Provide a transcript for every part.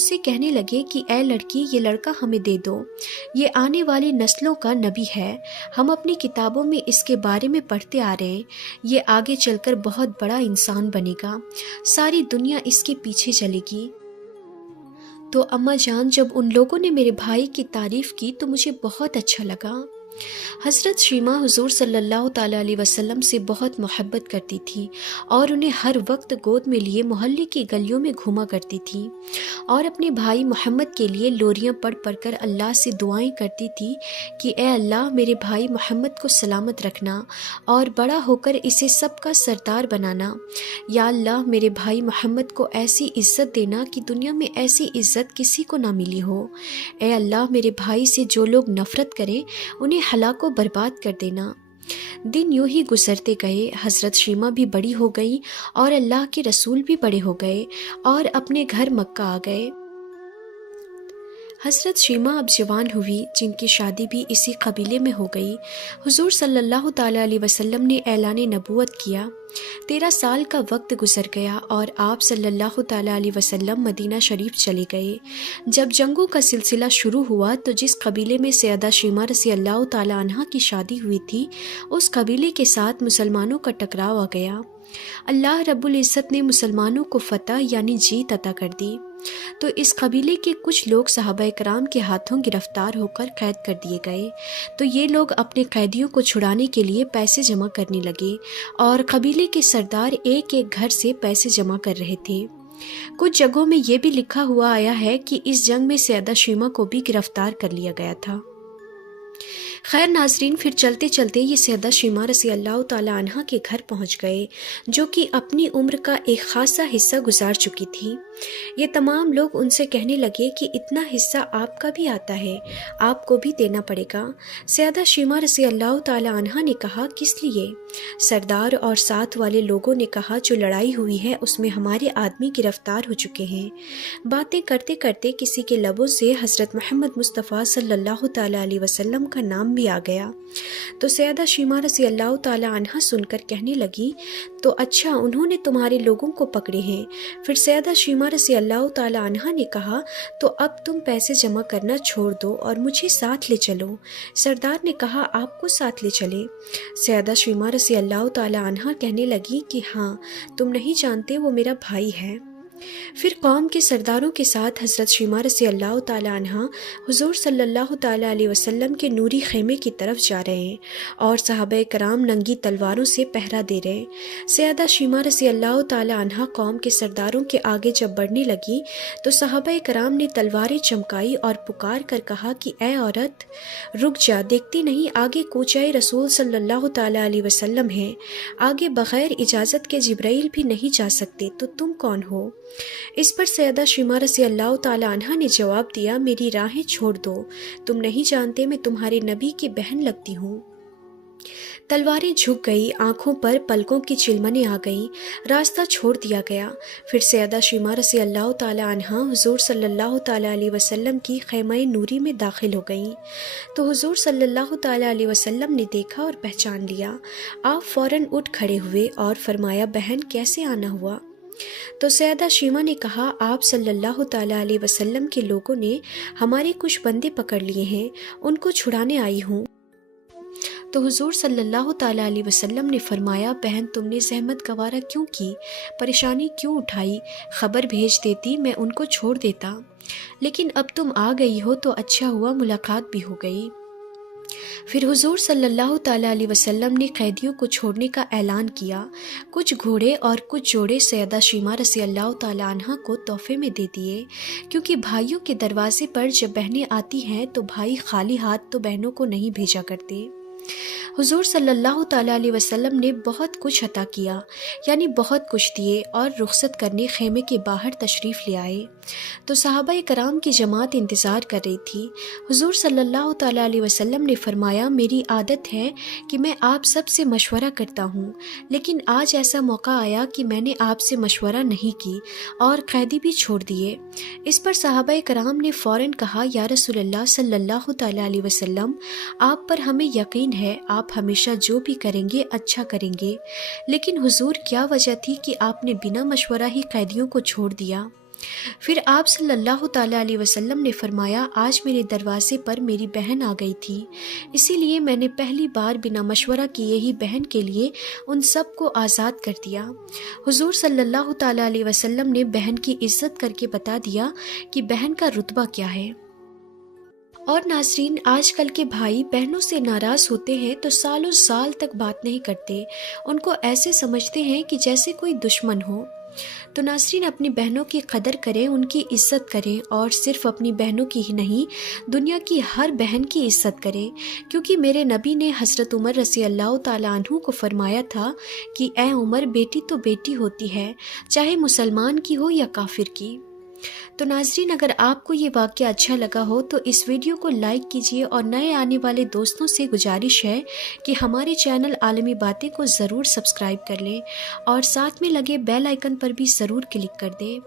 اس سے کہنے لگے کہ اے لڑکی، یہ لڑکا ہمیں دے دو، یہ آنے والی نسلوں کا نبی ہے، ہم اپنی کتابوں میں اس کے بارے میں پڑھتے آ رہے ہیں، یہ آگے چل کر بہت بڑا انسان بنے گا، ساری دنیا اس کے پیچھے چلے گی۔ تو اماں جان، جب ان لوگوں نے میرے بھائی کی تعریف کی تو مجھے بہت اچھا لگا۔ حضرت شیمہ حضور صلی اللہ تعالیٰ علیہ وسلم سے بہت محبت کرتی تھی اور انہیں ہر وقت گود میں لیے محلے کی گلیوں میں گھوما کرتی تھی اور اپنے بھائی محمد کے لیے لوریاں پڑھ پڑھ کر اللہ سے دعائیں کرتی تھی کہ اے اللہ، میرے بھائی محمد کو سلامت رکھنا اور بڑا ہو کر اسے سب کا سردار بنانا۔ یا اللہ، میرے بھائی محمد کو ایسی عزت دینا کہ دنیا میں ایسی عزت کسی کو نہ ملی ہو۔ اے اللہ، میرے بھائی سے جو لوگ نفرت کریں انہیں ہلاک و برباد کر دینا۔ دن یوں ہی گزرتے گئے، حضرت شیمہ بھی بڑی ہو گئی اور اللہ کے رسول بھی بڑے ہو گئے اور اپنے گھر مکہ آ گئے۔ حضرت شیمہ اب جوان ہوئی، جن کی شادی بھی اسی قبیلے میں ہو گئی۔ حضور صلی اللہ تعالیٰ علیہ وسلم نے اعلان نبوت کیا۔ 13 سال کا وقت گزر گیا اور آپ صلی اللہ تعالیٰ علیہ وسلم مدینہ شریف چلے گئے۔ جب جنگوں کا سلسلہ شروع ہوا تو جس قبیلے میں سیدہ شیمہ رضی اللہ تعالیٰ عنہا کی شادی ہوئی تھی، اس قبیلے کے ساتھ مسلمانوں کا ٹکراؤ آ گیا۔ اللہ رب العزت نے مسلمانوں کو فتح یعنی جیت عطا کر دی، تو اس قبیلے کے کچھ لوگ صحابہ کرام کے ہاتھوں گرفتار ہو کر قید کر دیے گئے۔ تو یہ لوگ اپنے قیدیوں کو چھڑانے کے لیے پیسے جمع کرنے لگے اور قبیلے کے سردار ایک ایک گھر سے پیسے جمع کر رہے تھے۔ کچھ جگہوں میں یہ بھی لکھا ہوا آیا ہے کہ اس جنگ میں سیدہ شیمہ کو بھی گرفتار کر لیا گیا تھا۔ خیر ناظرین، پھر چلتے چلتے یہ سیدہ شیمہ رضی اللہ تعالیٰ عنہا کے گھر پہنچ گئے، جو کہ اپنی عمر کا ایک خاصا حصہ گزار چکی تھی۔ یہ تمام لوگ ان سے کہنے لگے کہ اتنا حصہ آپ کا بھی آتا ہے، آپ کو بھی دینا پڑے گا۔ سیدہ شیمہ رضی اللہ تعالیٰ عنہا نے کہا، کس لیے؟ سردار اور ساتھ والے لوگوں نے کہا، جو لڑائی ہوئی ہے اس میں ہمارے آدمی گرفتار ہو چکے ہیں۔ باتیں کرتے کرتے کسی کے لبوں سے حضرت محمد مصطفیٰ صلی اللہ تعالیٰ علیہ وسلم کا نام بھی آ گیا۔ تو سیدہ شیمہ رضی اللہ تعالیٰ عنہا سن کر کہنے لگی، تو اچھا، انہوں نے تمہارے لوگوں کو پکڑے ہیں۔ پھر سیدہ شیمہ رضی اللہ تعالیٰ عنہا نے کہا، تو اب تم پیسے جمع کرنا چھوڑ دو اور مجھے ساتھ لے چلو۔ سردار نے کہا، آپ کو ساتھ لے چلے؟ سیدہ شیمہ رضی اللہ تعالیٰ عنہا کہنے لگی کہ ہاں، تم نہیں جانتے، وہ میرا بھائی ہے۔ پھر قوم کے سرداروں کے ساتھ حضرت شیمہ رضی اللہ تعالیٰ عنہا حضور صلی اللہ تعالیٰ علیہ وسلم کے نوری خیمے کی طرف جا رہے ہیں اور صحابہ کرام ننگی تلواروں سے پہرا دے رہے ہیں۔ سیدہ شیمہ رضی اللہ تعالیٰ عنہا قوم کے سرداروں کے آگے جب بڑھنے لگی تو صحابہ کرام نے تلواریں چمکائی اور پکار کر کہا کہ اے عورت، رک جا، دیکھتی نہیں آگے کوچائے رسول صلی اللہ تعالیٰ علیہ وسلم ہے، آگے بغیر اجازت کے جبرائیل بھی نہیں جا سکتے، تو تم کون ہو؟ اس پر سیدہ شیمہ رضی اللہ تعالیٰ عنہا نے جواب دیا، میری راہیں چھوڑ دو، تم نہیں جانتے میں تمہارے نبی کی بہن لگتی ہوں۔ تلواریں جھک گئی، آنکھوں پر پلکوں کی چلمنیں آ گئیں، راستہ چھوڑ دیا گیا۔ پھر سیدہ شیمہ رضی اللہ تعالیٰ عنہا حضور صلی اللہ تعالیٰ علیہ وسلم کی خیمہ نوری میں داخل ہو گئیں۔ تو حضور صلی اللہ تعالیٰ علیہ وسلم نے دیکھا اور پہچان لیا۔ آپ فوراً اٹھ کھڑے ہوئے اور فرمایا، بہن کیسے آنا ہوا؟ تو سیدہ شیمہ نے کہا، آپ صلی اللہ تعالیٰ علیہ وسلم کے لوگوں نے ہمارے کچھ بندے پکڑ لیے ہیں، ان کو چھڑانے آئی ہوں۔ تو حضور صلی اللہ تعالیٰ علیہ وسلم نے فرمایا، بہن تم نے زحمت گوارا کیوں کی، پریشانی کیوں اٹھائی؟ خبر بھیج دیتی، میں ان کو چھوڑ دیتا، لیکن اب تم آ گئی ہو تو اچھا ہوا، ملاقات بھی ہو گئی۔ پھر حضور صلی اللہ تعالیٰ علیہ وسلم نے قیدیوں کو چھوڑنے کا اعلان کیا۔ کچھ گھوڑے اور کچھ جوڑے سیدہ شیمہ رضی اللہ تعالیٰ عنہا کو تحفے میں دے دیے، کیونکہ بھائیوں کے دروازے پر جب بہنیں آتی ہیں تو بھائی خالی ہاتھ تو بہنوں کو نہیں بھیجا کرتے۔ حضور صلی اللہ تعالیٰ علیہ وسلم نے بہت کچھ عطا کیا، یعنی بہت کچھ دیے، اور رخصت کرنے خیمے کے باہر تشریف لے آئے۔ تو صحابہ کرام کی جماعت انتظار کر رہی تھی۔ حضور صلی اللہ تعالیٰ علیہ وسلم نے فرمایا، میری عادت ہے کہ میں آپ سب سے مشورہ کرتا ہوں، لیکن آج ایسا موقع آیا کہ میں نے آپ سے مشورہ نہیں کی اور قیدی بھی چھوڑ دیے۔ اس پر صحابہ کرام نے فوراً کہا، یا رسول اللہ صلی اللہ تعالیٰ علیہ وسلم، آپ پر ہمیں یقین ہے، آپ ہمیشہ جو بھی کریں گے اچھا کریں گے، لیکن حضور کیا وجہ تھی کہ آپ نے بنا مشورہ ہی قیدیوں کو چھوڑ دیا؟ پھر آپ صلی اللہ تعالیٰ علیہ وسلم نے فرمایا آج میرے دروازے پر میری بہن آ گئی تھی، اسی لیے میں نے پہلی بار بنا مشورہ کیے ہی بہن کے لیے ان سب کو آزاد کر دیا۔ حضور صلی اللہ تعالیٰ علیہ وسلم نے بہن کی عزت کر کے بتا دیا کہ بہن کا رتبہ کیا ہے۔ اور ناظرین، آج کل کے بھائی بہنوں سے ناراض ہوتے ہیں تو سالوں سال تک بات نہیں کرتے، ان کو ایسے سمجھتے ہیں کہ جیسے کوئی دشمن ہو۔ تو ناظرین، اپنی بہنوں کی قدر کریں، ان کی عزت کریں، اور صرف اپنی بہنوں کی ہی نہیں دنیا کی ہر بہن کی عزت کریں، کیونکہ میرے نبی نے حضرت عمر رضی اللہ تعالیٰ عنہ کو فرمایا تھا کہ اے عمر، بیٹی تو بیٹی ہوتی ہے، چاہے مسلمان کی ہو یا کافر کی۔ تو ناظرین، اگر آپ کو یہ واقعہ اچھا لگا ہو تو اس ویڈیو کو لائک کیجیے، اور نئے آنے والے دوستوں سے گزارش ہے کہ ہمارے چینل عالمی باتیں کو ضرور سبسکرائب کر لیں، اور ساتھ میں لگے بیل آئیکن پر بھی ضرور کلک کر دیں۔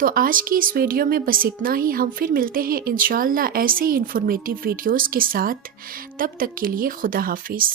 تو آج کی اس ویڈیو میں بس اتنا ہی، ہم پھر ملتے ہیں انشاءاللہ ایسے ہی انفارمیٹیو ویڈیوز کے ساتھ، تب تک کے لیے خدا حافظ۔